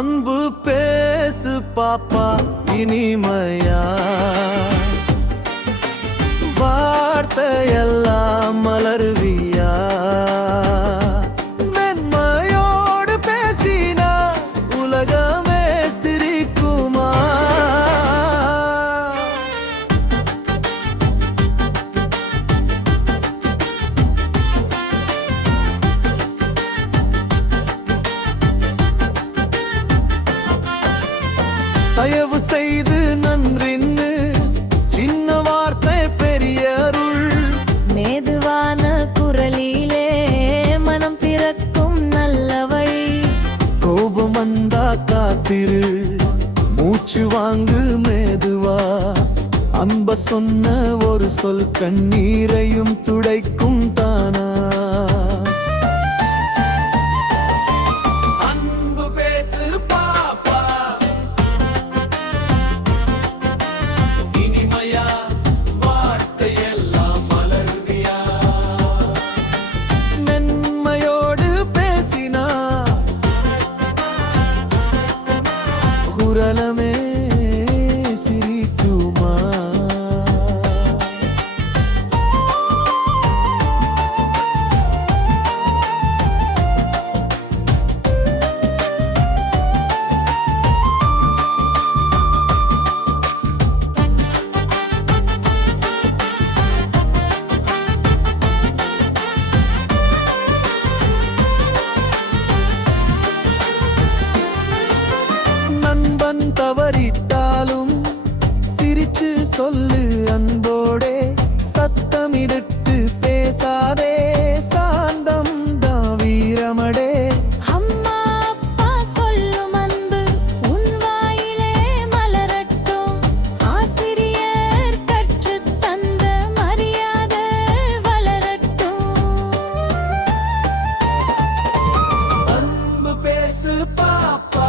அன்பு பேசு பாப்பா இனிமையா, வார்த்தையெல்லாம் மலர்வியா, மென்மையோடு பேசினா உலகமே சிரிக்குமா. தயவு செய்து நன்றின்னு சின்ன வார்த்தை பெரிய அருள். மேதுவான குரலிலே மனம் பிறக்கும் நல்ல வழி. கோபம் வந்தா காத்திரு, மூச்சு வாங்கு மேதுவா. அன்ப சொன்ன ஒரு சொல் கண்ணீரையும் துடைக்கும் தானா. குரலமே சிரிக்குமா. நண்பன் தவறிட்டாலும் சிரிச்சு சொல்லு அன்போடே. சத்தமிடுத்து பேசாதே, சாந்தம் தான் வீரமடே. அம்மா அப்பா சொல்லும் அன்பு உன் வாயிலே மலரட்டும். ஆசிரியர் கற்று தந்த மரியாதை வளரட்டும். அன்பு பேசு பாப்பா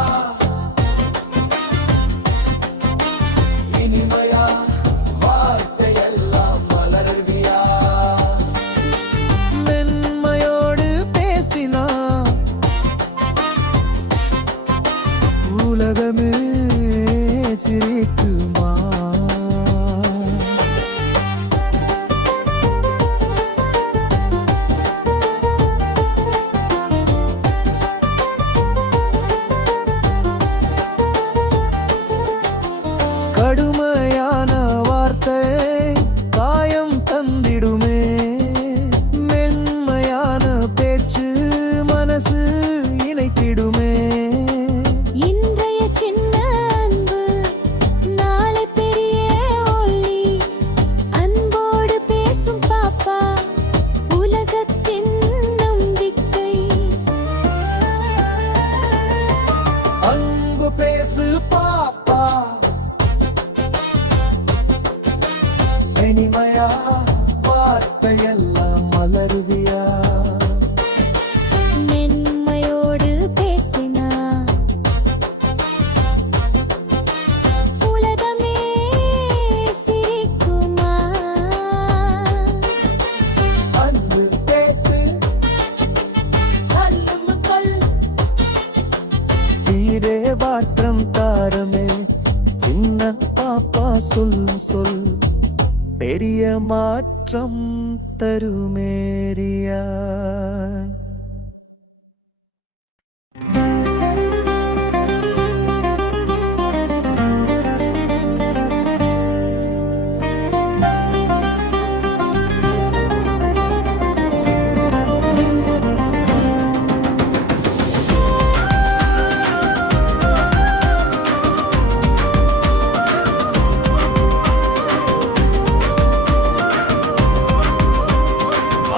இனிமையா, வார்த்தையெல்லாம் மலர்வியா. மென்மையோடு பேசினா உலகமே சிரிக்குமா. கடுமையான வார்த்தை காயம் தந்திடுமே. மென்மையான பேச்சு மனசு இணைத்திடுமே. இன்றைய சின்ன அன்பு நாளை பெரிய ஒளி. அன்போடு பேசும் பாப்பா உலகத்தின் நம்பிக்கை. அன்பு பேசு பாப்பா இனிமையா, வார்த்தையெல்லாம் மலர்வியா. மென்மையோடு பேசினா உலகமே சிரிக்குமா. அன்பு பேசு சொல்லும் சொல் தீரே மாற்றம் தாரமே. சின்ன பாப்பா சொல்லும் சொல் பெரிய மாற்றம் தருமேரியா.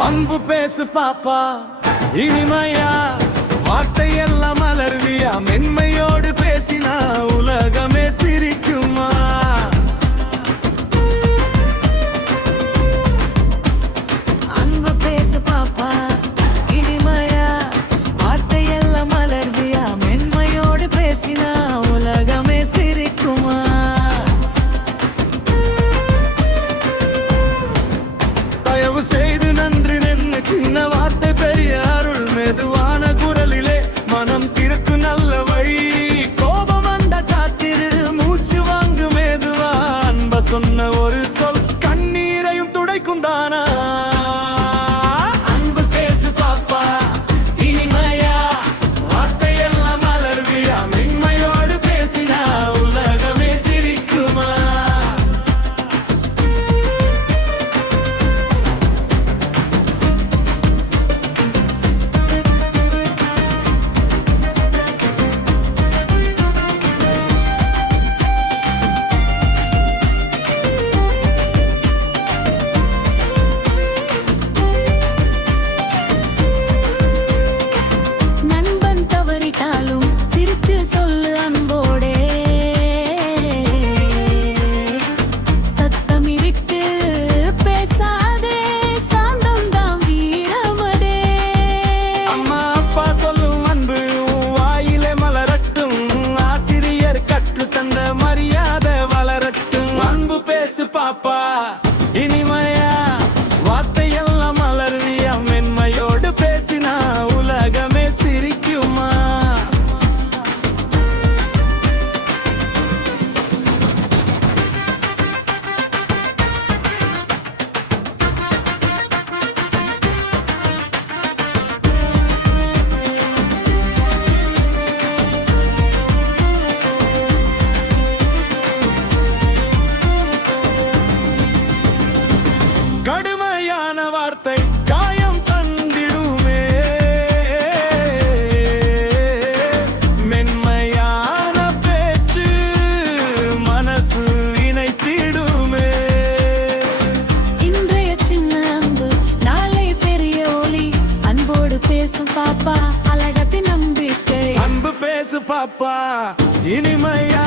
அன்பு பேசு பாப்பா இனிமையா, வார்த்தையெல்லாம் மலர்வியா. மென்மையோடு பேசினா உலகமே சிரிக்குமா. அன்பு பேசு பாப்பா இனிமையா, வார்த்தையெல்லாம் மலர்வியா. மென்மையோடு பேசினா உலகமே சிரிக்குமா. தயவு செய்து நன்றி நின்று சின்ன வார்த்தை பெரிய அருள். மெதுவான குரலிலே மனம் திறக்கு நல்ல வழி. பாப்பா இனிமையா வார்த்தையெல்லாம் மலர்வியா மென்மையோடு பேசினா உலகமே சிரிக்குமா கடுமையான வார்த்தை காயம் தந்திடுமே மென்மையான பேச்சு மனசு இணைத்திடுமே இன்றைய சின்ன அன்பு நாளை பெரிய ஒளி அன்போடு பேசும் பாப்பா அழகத்தின் நம்பிக்கை அன்பு பேசு பாப்பா இனிமையா